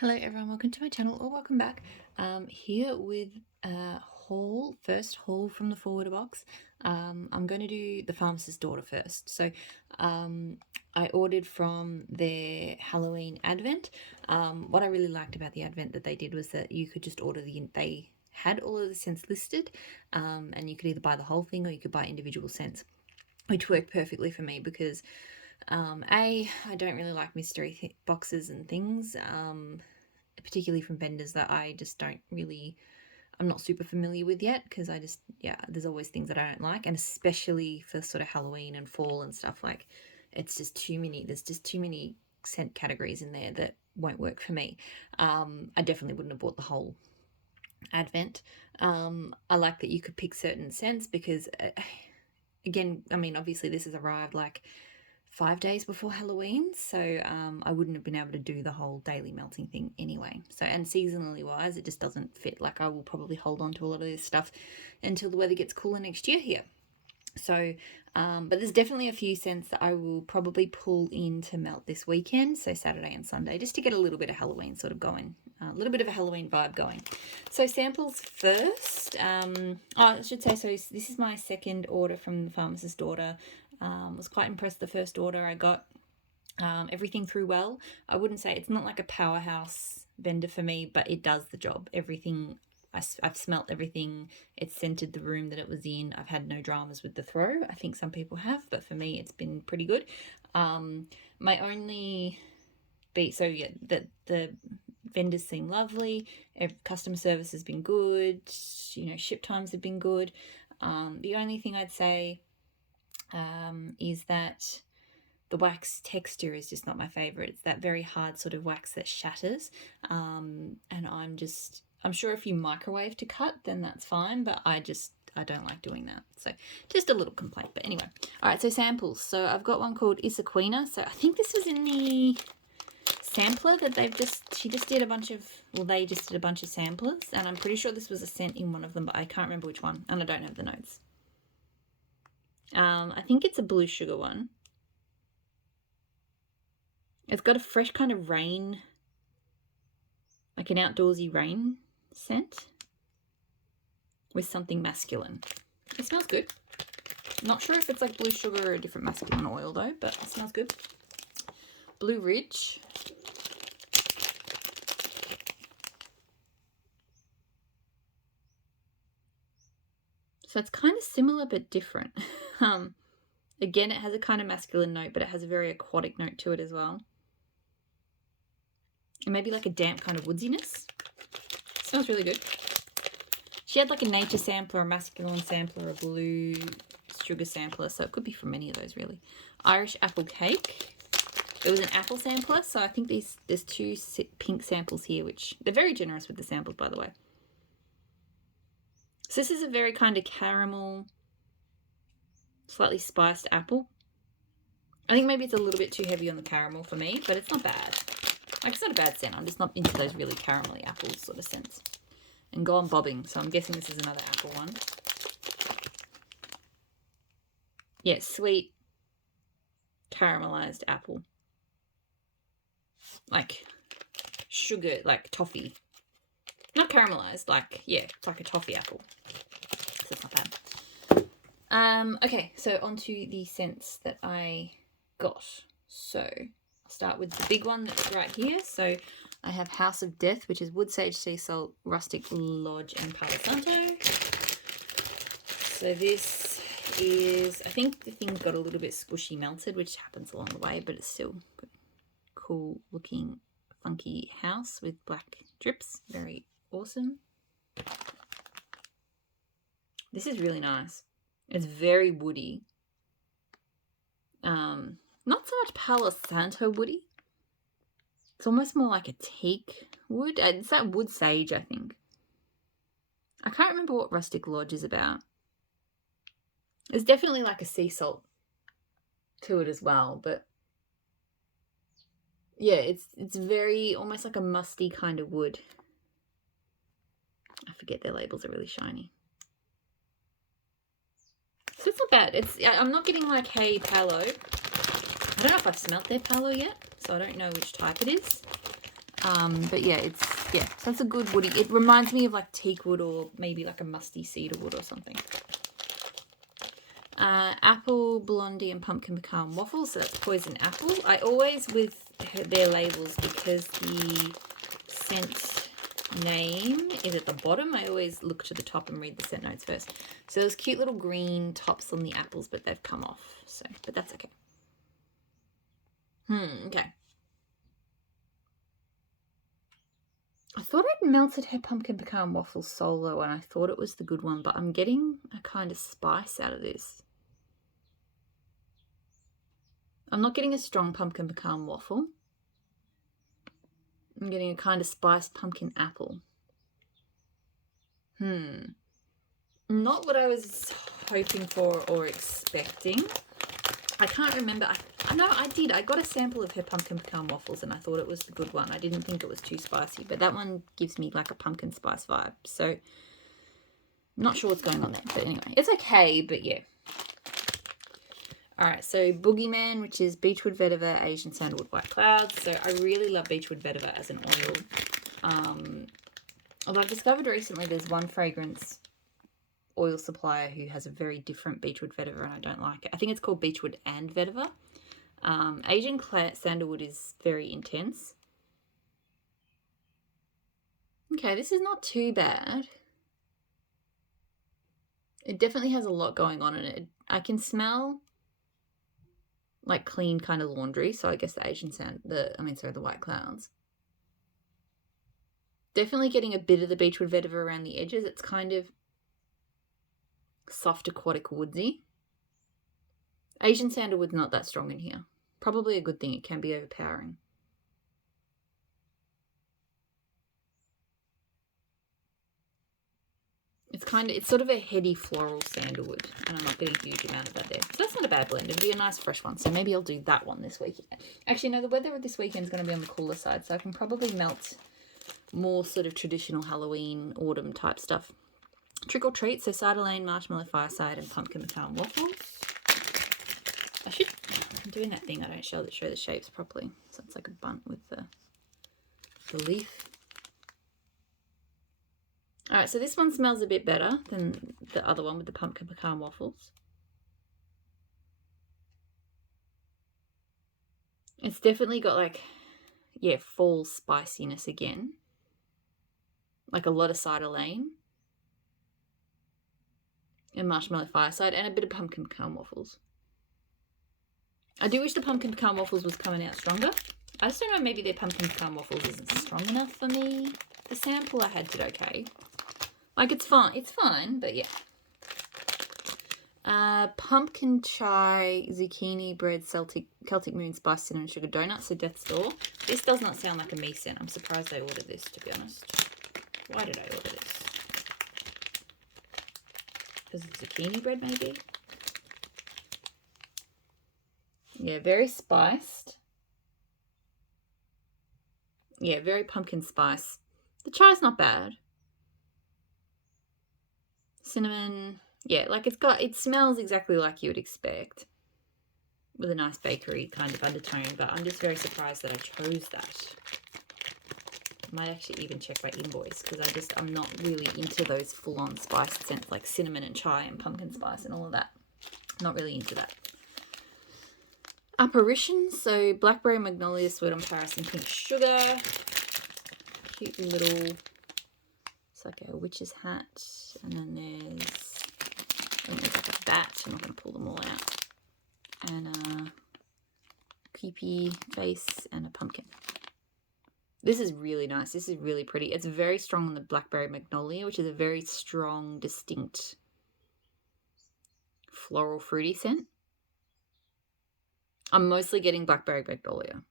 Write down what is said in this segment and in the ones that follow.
Hello everyone, welcome to my channel or welcome back. Here with a first haul from the forwarder box. I'm going to do the Pharmacist daughter first. So I ordered from their Halloween advent. What I really liked about the advent that they did was that you could just order they had all of the scents listed, and you could either buy the whole thing or you could buy individual scents, which worked perfectly for me because I don't really like mystery boxes and things, particularly from vendors that I just I'm not super familiar with yet, because there's always things that I don't like, and especially for sort of Halloween and fall and stuff, like there's just too many scent categories in there that won't work for me. I definitely wouldn't have bought the whole advent. I like that you could pick certain scents because, again, I mean, obviously this has arrived like 5 days before Halloween, so I wouldn't have been able to do the whole daily melting thing anyway. So, and seasonally wise, it just doesn't fit. Like, I will probably hold on to a lot of this stuff until the weather gets cooler next year here. So, but there's definitely a few scents that I will probably pull in to melt this weekend, so Saturday and Sunday, just to get a little bit of Halloween sort of going, a little bit of a Halloween vibe going. So samples first. I should say, so this is my second order from the Pharmacist daughter. Was quite impressed the first order I got. Everything through well. I wouldn't say it's not like a powerhouse vendor for me, but it does the job. Everything, I've smelt everything. It scented the room that it was in. I've had no dramas with the throw. I think some people have, but for me it's been pretty good. My only so yeah, the vendors seem lovely. Customer service has been good. Ship times have been good. The only thing I'd say is that the wax texture is just not my favorite. It's that very hard sort of wax that shatters, and I'm sure if you microwave to cut, then that's fine, but I don't like doing that. So just a little complaint. But anyway, all right, so samples. So I've got one called Isaquina. So I think this was in the sampler that they just did a bunch of samplers, and I'm pretty sure this was a scent in one of them, but I can't remember which one, and I don't have the notes. I think it's a blue sugar one. It's got a fresh kind of rain, like an outdoorsy rain scent with something masculine. It smells good. Not sure if it's like blue sugar or a different masculine oil though, but it smells good. Blue Ridge. So it's kind of similar but different. Again, it has a kind of masculine note, but it has a very aquatic note to it as well. And maybe like a damp kind of woodsiness. Smells really good. She had like a nature sampler, a masculine sampler, a blue sugar sampler, so it could be from any of those really. Irish apple cake. There was an apple sampler, so I think there's two pink samples here, which they're very generous with the samples, by the way. So this is a very kind of caramel, slightly spiced apple. I think maybe it's a little bit too heavy on the caramel for me, but it's not bad. Like, it's not a bad scent. I'm just not into those really caramelly apples sort of scents. And Gone Bobbing, so I'm guessing this is another apple one. Yeah, sweet caramelized apple. Like sugar, like toffee. Not caramelized, like, yeah, it's like a toffee apple. So it's not bad. Okay, so onto the scents that I got. So I'll start with the big one that's right here. So I have House of Death, which is wood, sage, sea salt, rustic lodge, and Palo Santo. So this is, I think the thing got a little bit squishy melted, which happens along the way, but it's still good. Cool looking funky house with black drips. Very awesome. This is really nice. It's very woody. Not so much Palo Santo woody. It's almost more like a teak wood. It's that wood sage, I think. I can't remember what Rustic Lodge is about. There's definitely like a sea salt to it as well, but yeah, it's very almost like a musty kind of wood. I forget, their labels are really shiny. So it's not bad. I'm not getting like, hey, Palo. I don't know if I've smelt their Palo yet, so I don't know which type it is. But yeah, so that's a good woody. It reminds me of like teak wood or maybe like a musty cedar wood or something. Apple, blondie, and pumpkin pecan waffles. So that's poison apple. I always, with their labels, because the scent name is at the bottom, I always look to the top and read the scent notes first. So there's cute little green tops on the apples, but they've come off. So, but that's okay. Okay. I thought I'd melted her pumpkin pecan waffle solo and I thought it was the good one, but I'm getting a kind of spice out of this. I'm not getting a strong pumpkin pecan waffle. I'm getting a kind of spiced pumpkin apple. Not what I was hoping for or expecting. I can't remember. No, I did. I got a sample of her pumpkin pecan waffles and I thought it was the good one. I didn't think it was too spicy, but that one gives me like a pumpkin spice vibe. So, I'm not sure what's going on there. But anyway, it's okay, but yeah. Alright, so Boogeyman, which is beechwood vetiver, Asian sandalwood, white clouds. So I really love beechwood vetiver as an oil. Although I've discovered recently there's one fragrance oil supplier who has a very different beechwood vetiver and I don't like it. I think it's called beechwood and vetiver. Asian sandalwood is very intense. Okay, this is not too bad. It definitely has a lot going on in it. I can smell like clean kind of laundry, so I guess the white clouds. Definitely getting a bit of the beechwood vetiver around the edges. It's kind of soft aquatic woodsy. Asian sandalwood's not that strong in here. Probably a good thing. It can be overpowering. It's sort of a heady floral sandalwood, and I'm not getting a huge amount of that there. So that's not a bad blend. It'll be a nice fresh one. So maybe I'll do that one this weekend. Actually, no, the weather this weekend is going to be on the cooler side, so I can probably melt more sort of traditional Halloween, autumn type stuff. Trick or treat, so cider lane, marshmallow fireside, and pumpkin pecan waffles. I'm doing that thing. I don't show the shapes properly, so it's like a bunt with the leaf. Alright, so this one smells a bit better than the other one with the pumpkin pecan waffles. It's definitely got like, fall spiciness again. Like a lot of cider lane. And marshmallow fireside and a bit of pumpkin pecan waffles. I do wish the pumpkin pecan waffles was coming out stronger. I just don't know, maybe their pumpkin pecan waffles isn't strong enough for me. The sample I had did okay. Like, it's fine, but yeah. Pumpkin chai, zucchini bread, Celtic moon, spice, cinnamon, sugar donut, so Death's Door. This does not sound like a me scent. I'm surprised I ordered this, to be honest. Why did I order this? Because it's zucchini bread, maybe? Yeah, very spiced. Yeah, very pumpkin spice. The chai's not bad. Cinnamon. Yeah, like it smells exactly like you would expect. With a nice bakery kind of undertone, but I'm just very surprised that I chose that. I might actually even check my invoice because I'm not really into those full-on spiced scents like cinnamon and chai and pumpkin spice and all of that. Not really into that. Apparition, so blackberry, magnolia, sweet on Paris, and pink sugar. Cute little, it's like a witch's hat. And then there's like a bat. I'm not going to pull them all out. And a creepy face and a pumpkin. This is really nice. This is really pretty. It's very strong on the blackberry magnolia, which is a very strong, distinct floral fruity scent. I'm mostly getting blackberry magnolia.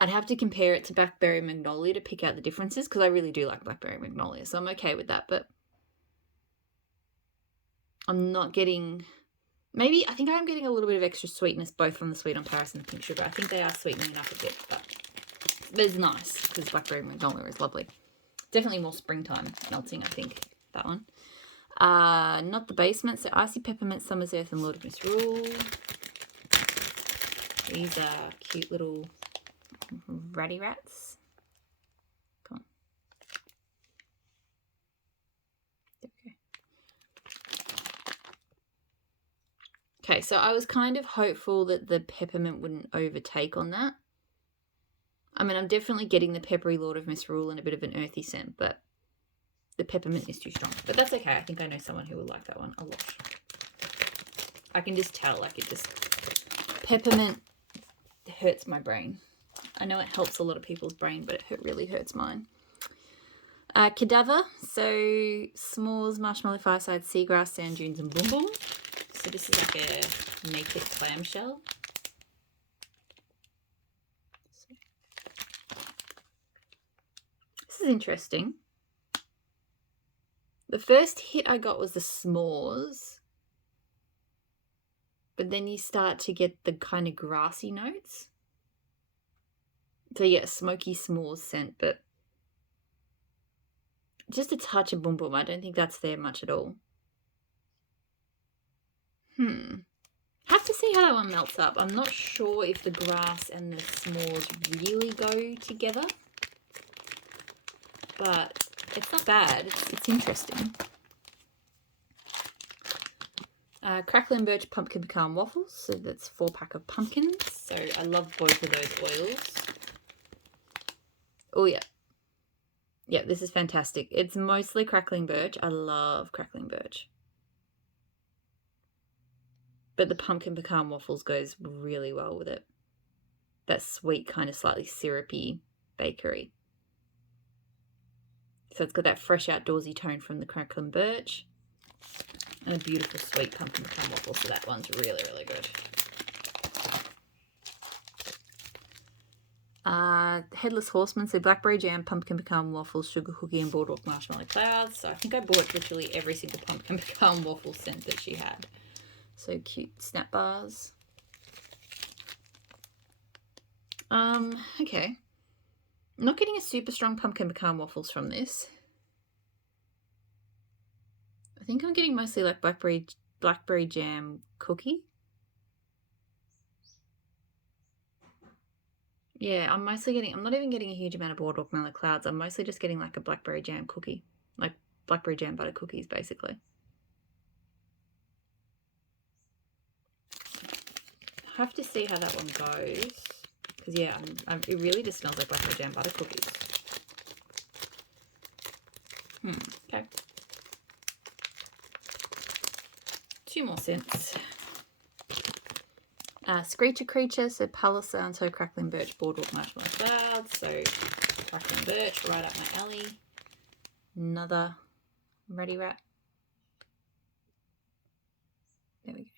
I'd have to compare it to blackberry magnolia to pick out the differences because I really do like blackberry magnolia, so I'm okay with that, but I'm not getting... Maybe, I think I'm getting a little bit of extra sweetness both from the sweet on Paris and the pink sugar. I think they are sweetening up a bit, but it's nice because blackberry magnolia is lovely. Definitely more springtime melting, I think, that one. Not the basement, so icy peppermint, summer's earth, and Lord of Misrule. These are cute little ratty rats. Come on. There we go. Okay, so I was kind of hopeful that the peppermint wouldn't overtake on that. I mean, I'm definitely getting the peppery Lord of Misrule and a bit of an earthy scent, but the peppermint is too strong. But that's okay. I think I know someone who will like that one a lot. I can just tell, like, it just... Peppermint hurts my brain. I know it helps a lot of people's brain, but it really hurts mine. Cadaver. So, s'mores, marshmallow fireside, seagrass, sand dunes, and boom boom. So this is like a naked clamshell. This is interesting. The first hit I got was the s'mores. But then you start to get the kind of grassy notes. So yeah, smoky s'mores scent, but just a touch of boom boom. I don't think that's there much at all. Have to see how that one melts up. I'm not sure if the grass and the s'mores really go together, but it's not bad. It's interesting. Crackling Birch Pumpkin Pecan Waffles. So that's 4-pack of pumpkins. So I love both of those oils. Oh yeah. Yeah, this is fantastic. It's mostly Crackling Birch. I love Crackling Birch. But the pumpkin pecan waffles goes really well with it. That sweet, kind of slightly syrupy bakery. So it's got that fresh outdoorsy tone from the Crackling Birch. And a beautiful sweet pumpkin pecan waffle. So that one's really, really good. Headless Horseman. So blackberry jam, pumpkin pecan waffles, sugar cookie, and boardwalk marshmallow clouds. So I think I bought literally every single pumpkin pecan waffle scent that she had. So cute snap bars. Okay. I'm not getting a super strong pumpkin pecan waffles from this. I think I'm getting mostly like blackberry jam cookie. Yeah, I'm not even getting a huge amount of boardwalk mellow clouds. I'm mostly just getting like a blackberry jam cookie, like blackberry jam butter cookies, basically. I have to see how that one goes. Because, yeah, it really just smells like blackberry jam butter cookies. Okay. 2 more scents. Screecher Creature, so Palo Santo, Crackling Birch, Boardwalk Marshmallow Clouds. So Crackling Birch, right up my alley. Another Ready Rat. There we go.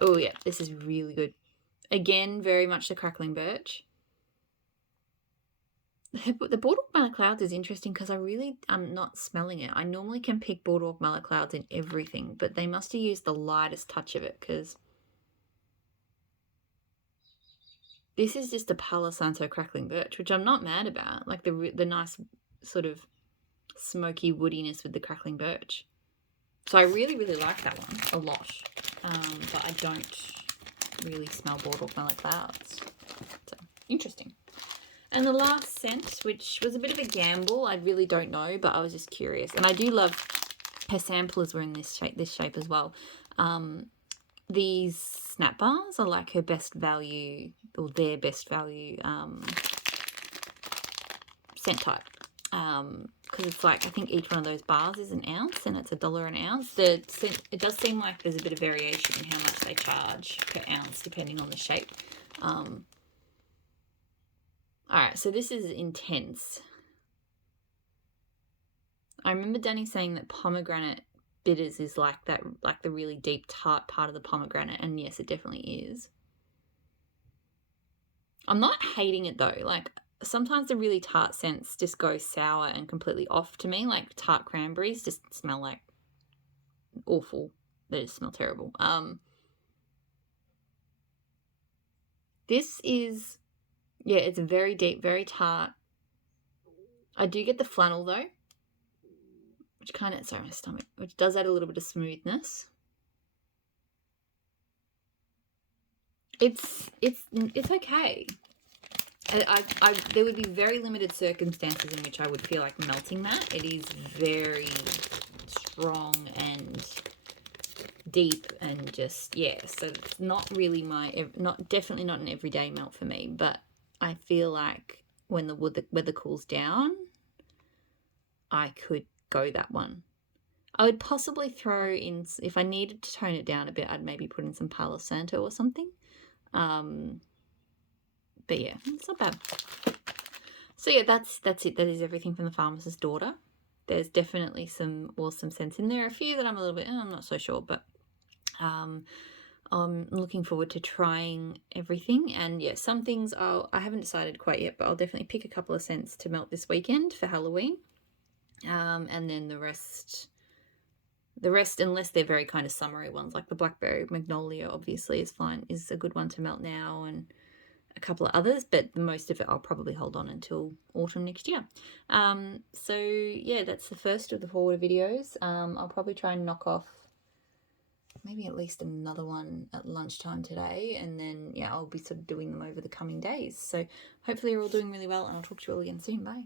Oh yeah, this is really good. Again, very much the Crackling Birch. The Boardwalk Mallow Clouds is interesting because I'm not smelling it. I normally can pick Boardwalk Mallow Clouds in everything, but they must have used the lightest touch of it because this is just a Palo Santo Crackling Birch, which I'm not mad about. Like the nice sort of smoky woodiness with the Crackling Birch. So I really, really like that one a lot. But I don't really smell Boardwalk Mallow Clouds. So interesting. And the last scent, which was a bit of a gamble, I really don't know, but I was just curious. And I do love her samplers were in this shape as well. These snap bars are like her best value, or their best value scent type. Because it's like, I think each one of those bars is an ounce, and it's $1 an ounce. It does seem like there's a bit of variation in how much they charge per ounce, depending on the shape. Alright, so this is intense. I remember Danny saying that Pomegranate Bitters is like that, like the really deep tart part of the pomegranate, and yes, it definitely is. I'm not hating it though. Like sometimes the really tart scents just go sour and completely off to me. Like tart cranberries just smell like awful. They just smell terrible. This is, yeah, it's very deep, very tart. I do get the flannel though, which kind of, sorry, my stomach, which does add a little bit of smoothness. It's okay. There would be very limited circumstances in which I would feel like melting that. It is very strong and deep and just, yeah, so it's not really definitely not an everyday melt for me, but I feel like when the weather cools down, I could go that one. I would possibly throw in, if I needed to tone it down a bit, I'd maybe put in some Palo Santo or something. But yeah, it's not bad. So yeah, that's it. That is everything from the Pharmacist's Daughter. There's definitely some scents in there. A few that I'm a little bit, I'm not so sure, but I'm looking forward to trying everything. And yeah, some things I haven't decided quite yet, but I'll definitely pick a couple of scents to melt this weekend for Halloween. And then the rest, unless they're very kind of summery ones, like the Blackberry Magnolia obviously is a good one to melt now, and a couple of others, but most of it I'll probably hold on until autumn next year. So yeah, that's the first of the forward videos. I'll probably try and knock off maybe at least another one at lunchtime today, and then yeah, I'll be sort of doing them over the coming days. So hopefully you're all doing really well, and I'll talk to you all again soon. Bye.